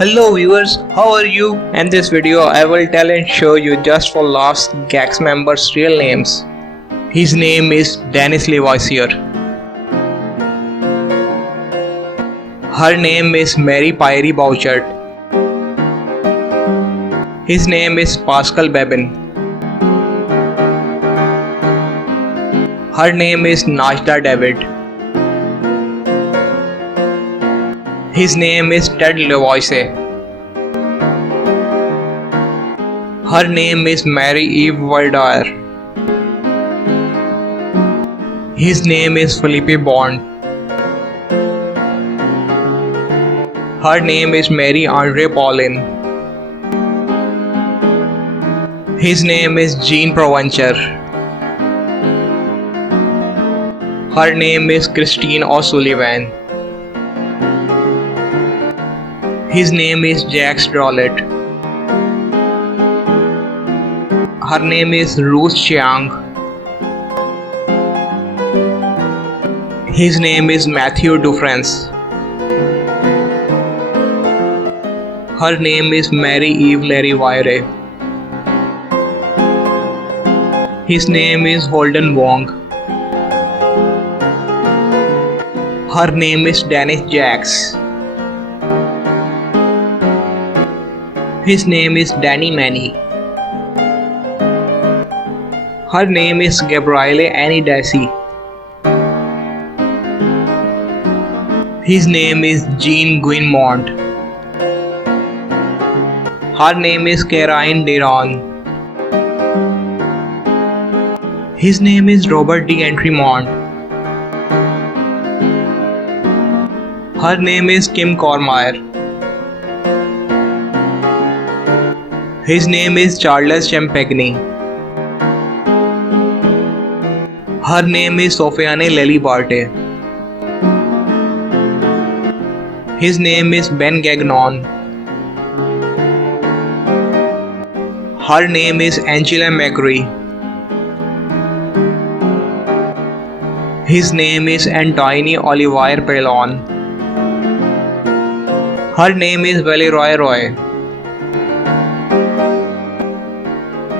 Hello viewers, how are you? In this video I will tell and show you just for laughs Gags members' real names. His name is Denis Levasseur. Her name is Mary Pierre Bouchard. His name is Pascal Babin. Her name is Nadja David. His name is Ted Levasseur. Her name is Mary Eve Verdier. His name is Philippe Bond. Her name is Mary Andree Poulin. His name is Jean Provencher. Her name is Kirsteen or Sullivan. His name is Jacques Drolet. Her name is Ruth Chiang. His name is Mathieu dufresne. Her name is Mary Eve Lariviere. His name is Holden Wong. Her name is Denise Jacques. His name is Dany Many. Her name is Gabrielle Annie Daisy. His name is Jean Guillemont. Her name is Karine Dion. His name is Robert D Entremont. Her name is Kim Cormier. His name is Charles Champagne. Her name is Sofiane Laliberte. His name is Ben Gagnon. Her name is Angela McRae. His name is Antoine Olivier Pilon. Her name is Valerie Roy.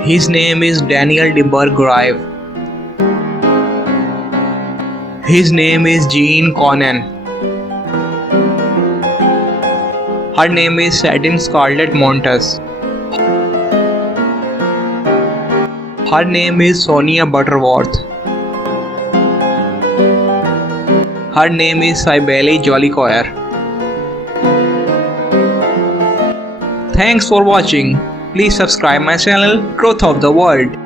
His name is Daniel de Burgrive. His name is Jean Conan. Her name is Satin Scarlett Montes. Her name is Sonia Butterworth. Her name is Cybele Jollicoeur. Thanks for watching. Please subscribe my channel, Truth of the World.